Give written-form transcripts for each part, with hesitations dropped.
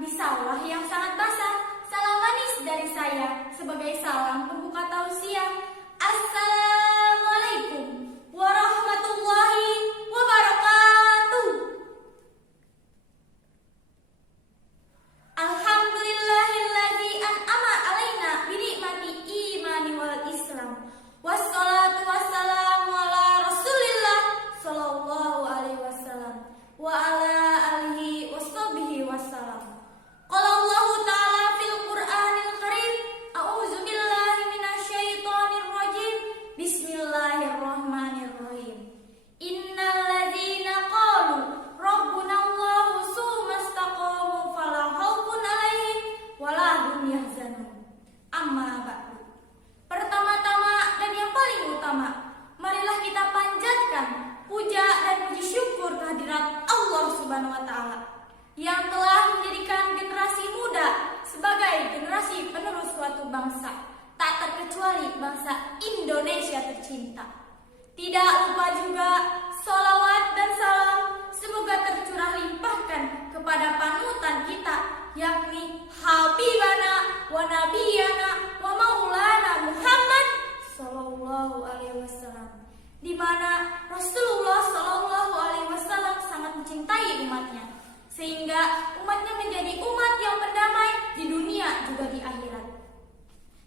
di sawah yang sangat basah. Salam manis dari saya sebagai salam pembuka tausiah. Assalamualaikum warahmatullahi wabarakatuh. Alhamdulillahilladzi an'ama alaina binikmati imani wal islam. Wassalatu wassalamu ala Rasulillah sallallahu alaihi wasallam wa ala alihi washabihi wasallam. Qala Allah ta'ala fil Qur'anil Karim, a'udzu billahi minasyaitonir rajim. Bismillahirrahmanirrahim. Innal ladzina qalu rabbuna Allahu tsumma istaqamu fala khaufun 'alaihim wala hum yahzanun. Amma ba'du. Pertama-tama dan yang paling utama, marilah kita panjatkan puja dan puji syukur kehadirat Allah Subhanahu wa taala yang telah menjadikan generasi muda sebagai generasi penerus suatu bangsa, tak terkecuali bangsa Indonesia tercinta. Tidak lupa juga sholawat dan salam semoga tercurah limpahkan kepada panutan kita, yakni Habibana wa Nabiyana wa Maulana Muhammad sallallahu alaihi wasallam, di mana Rasulullah sallallahu alaihi wasallam sangat mencintai umatnya, sehingga umatnya menjadi umat yang berdamai di dunia juga di akhirat.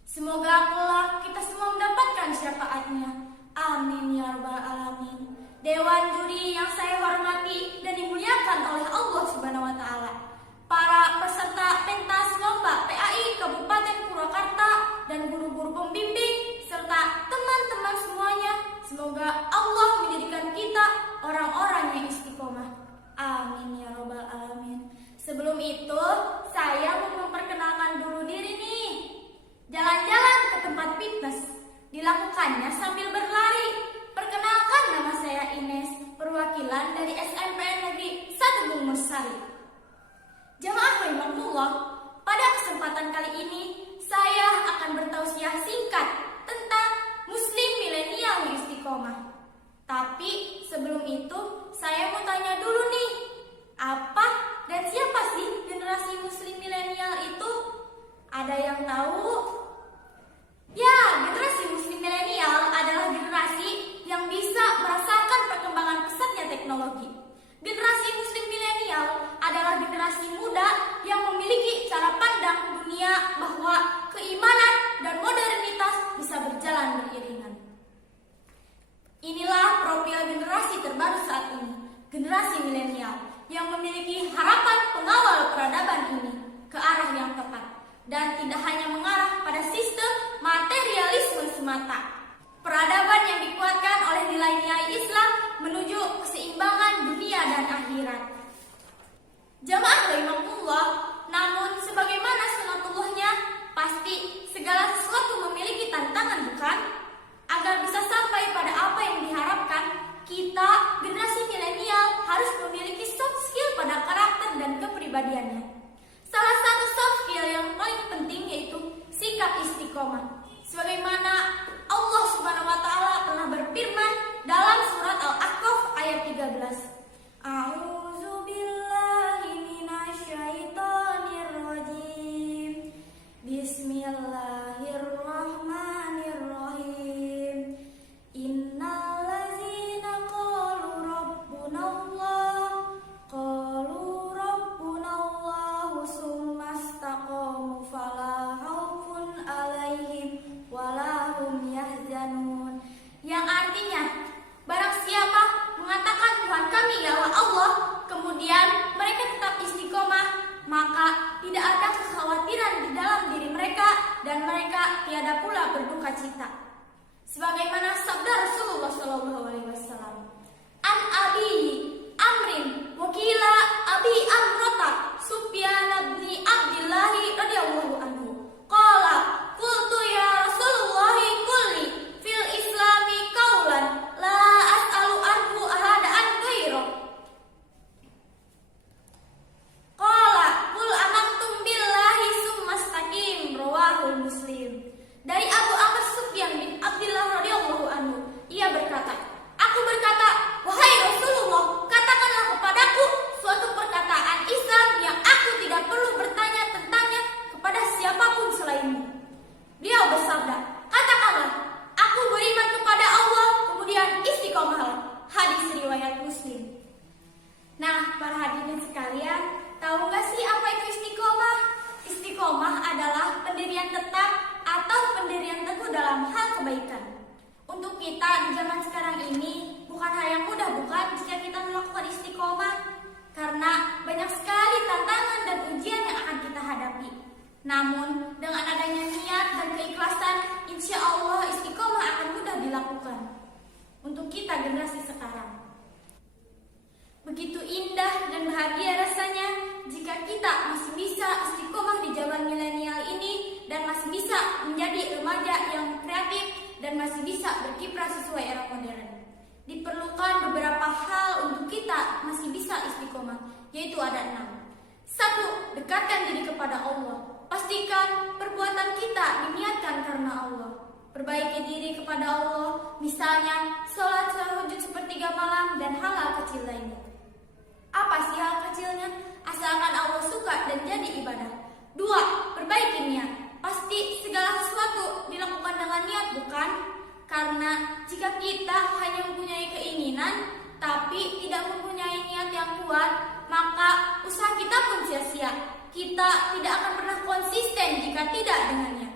Semoga kelak kita semua mendapatkan syafaatnya. Amin ya rabbal alamin. Dewan juri yang saya hormati dan dimuliakan oleh Allah Subhanahu wa taala, para peserta pentas lomba PAI Kabupaten Purwakarta dan guru-guru pembimbing serta teman-teman semuanya, semoga Allah menjadikan kita orang-orang yang istiqomah. Amin ya rabbal alamin. Sebelum itu, saya mau memperkenalkan dulu diri nih. Jalan-jalan ke tempat fitness dilakukannya sambil berlari. Perkenalkan, nama saya Ines, perwakilan dari SMPN Negeri 1 Bungur Sari. Jamaah rahimakumullah, pada kesempatan kali ini saya akan bertausiah singkat tentang Muslim milenial yang istiqomah. Tapi sebelum itu saya mau tanya dulu nih, apa dan siapa sih generasi Muslim milenial itu? Ada yang tahu? Ya, generasi Muslim milenial adalah generasi yang bisa merasakan perkembangan pesatnya teknologi. Generasi Muslim milenial adalah generasi muda yang memiliki cara pandang dunia bahwa keimanan dan modernitas bisa berjalan beriringan. Inilah profil generasi terbaru saat ini, generasi milenial yang memiliki harapan pengawal peradaban ini ke arah yang tepat dan tidak hanya mengarah pada sistem materialisme semata. Peradaban yang dikuatkan oleh nilai-nilai Islam menuju keseimbangan dunia dan akhirat. Jamaah rahimakumullah, namun sebagaimana sunatullahnya, pasti segala sesuatu memiliki tantangan, bukan? Agar bisa sampai pada apa yang diharapkan, kita generasi milenial harus memiliki soft skill pada karakter dan kepribadiannya. Salah satu soft skill yang paling penting yaitu sikap istiqomah. Sebagaimana Allah Subhanahu wa taala pernah berfirman dalam surat Al-Ahqaf ayat 13. A'udzu billahi minasyaitonir rajim. Bismillahirrahmanirrahim. Innal ladzina qalu rabbuna Allah summa istaqamu fala khaufun 'alaihim wala hum yahzanun. Yang artinya, barang siapa mengatakan Tuhan kami ialah Allah, kemudian mereka tetap istiqomah, maka tidak ada kekhawatiran di dalam diri mereka dan mereka tiada pula berduka cita. Sebagaimana sabda Rasulullah SAW, An Abi Amrin wakila Abi Amrota Sufyan bin Abdillahi radhiyallahu anhu qala qultu ya Rasulullah kulli fil islami qaulan la as'alu anhu ahada'an ghairu qala qul amantum billahi summa istaqim rawahul Muslim. Dari Abu Amr Sufyan bin Abdillah radhiyallahu anhu, ia berkata, aku berkata, wahai Rasulullah, katakanlah kepadaku suatu perkataan sekalian, tahu nggak sih apa itu istiqomah? Istiqomah adalah pendirian tetap atau pendirian teguh dalam hal kebaikan. Untuk kita di zaman sekarang ini, bukan hal yang mudah bukan jika kita melakukan istiqomah, karena banyak sekali tantangan dan ujian yang akan kita hadapi. Namun, dengan adanya niat dan keikhlasan, insya Allah istiqomah akan mudah dilakukan. Untuk kita generasi sekarang, begitu indah dan bahagia rasanya jika kita masih bisa istiqomah di zaman milenial ini dan masih bisa menjadi remaja yang kreatif dan masih bisa berkiprah sesuai era modern. Diperlukan beberapa hal untuk kita masih bisa istiqomah, yaitu ada 6. 1. Dekatkan diri kepada Allah. Pastikan perbuatan kita diniatkan karena Allah. Perbaiki diri kepada Allah, misalnya sholat tahajud sepertiga malam dan hal-hal kecil lainnya. Apa sih hal kecilnya? Asalkan Allah suka dan jadi ibadah. 2. Perbaiki niat. Pasti segala sesuatu dilakukan dengan niat, bukan? Karena jika kita hanya mempunyai keinginan tapi tidak mempunyai niat yang kuat, maka usaha kita pun sia-sia. Kita tidak akan pernah konsisten jika tidak dengannya.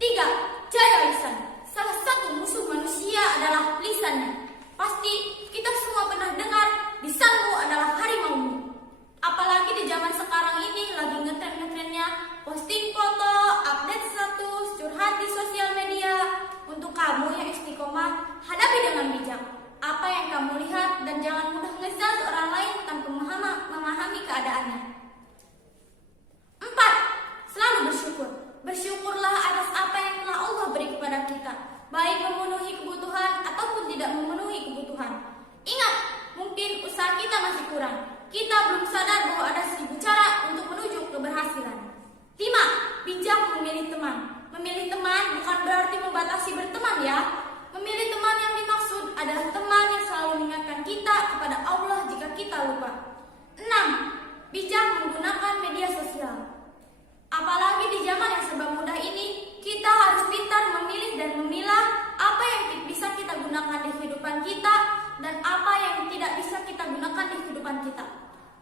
3. Jaga lisan. Salah satu musuh manusia adalah lisannya. Pasti kita semua pernah dengar, lisanmu adalah harimaumu. Apalagi di zaman sekarang ini lagi ngetren-ngetrennya posting foto, update status, curhat di sosial media. Untuk kamu yang istiqomah, hadapi dengan bijak apa yang kamu lihat dan jangan mudah ngejudge orang lain tanpa memahami keadaannya. 4. Selalu bersyukur. Bersyukurlah atas apa yang telah Allah beri kepada kita, baik memenuhi kebutuhan ataupun tidak memenuhi kebutuhan. Ingat, mungkin usaha kita masih kurang. Kita belum sadar bahwa ada 1000 cara untuk menuju keberhasilan. 5. Bijak memilih teman. Memilih teman bukan berarti membatasi berteman ya. Memilih teman yang dimaksud adalah teman yang selalu mengingatkan kita kepada Allah jika kita lupa. 6. Bijak menggunakan media sosial. Apalagi di zaman yang serba mudah ini, kita harus pintar memilih dan memilah apa yang bisa kita gunakan di kehidupan kita dan apa yang tidak bisa kita gunakan di kehidupan kita.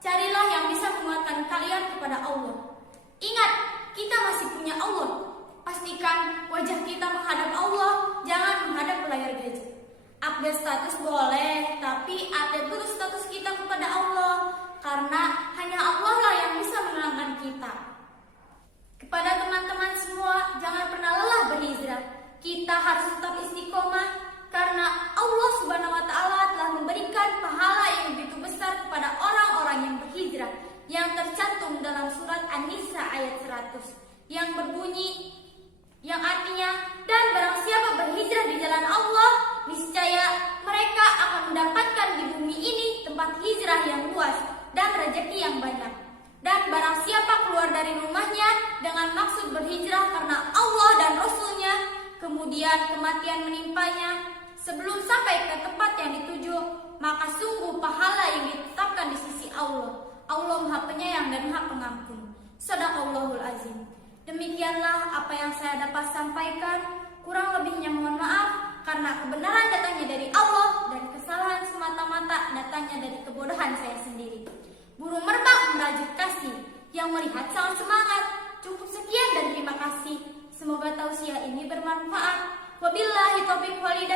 Carilah yang bisa menguatkan kalian kepada Allah. Ingat, kita masih punya Allah. Pastikan wajah kita menghadap Allah, jangan menghadap layar gadget. Update status boleh, tapi update terus status kita kepada Allah, karena hanya Allah lah yang bisa menenangkan kita. Kepada teman-teman semua, jangan pernah lelah berhijrah. Kita harus tetap istiqomah, karena Allah Subhanahu wa Ta'ala telah memberikan pahala yang begitu besar kepada orang-orang yang berhijrah, yang tercantum dalam surat An-Nisa ayat 100, yang berbunyi, yang artinya, dan barang siapa berhijrah di jalan Allah, niscaya mereka akan mendapatkan di bumi ini tempat hijrah yang luas dan rezeki yang banyak. Dan barang siapa keluar dari rumahnya dengan maksud berhijrah karena Allah dan Rasulnya, kemudian kematian menimpanya sebelum sampai ke tempat yang dituju, maka sungguh pahala yang ditetapkan di sisi Allah. Allah Maha Penyayang dan Maha Pengampun. Shadaqallahul Azim. Demikianlah apa yang saya dapat sampaikan. Kurang lebihnya mohon maaf, karena kebenaran datangnya dari Allah dan kesalahan semata-mata datangnya dari kebodohan saya sendiri. Burung merbak merajut kasih, yang melihat sangat semangat. Cukup sekian dan terima kasih. Semoga tausiah ini bermanfaat. Wabillahi taufiq walhidayah.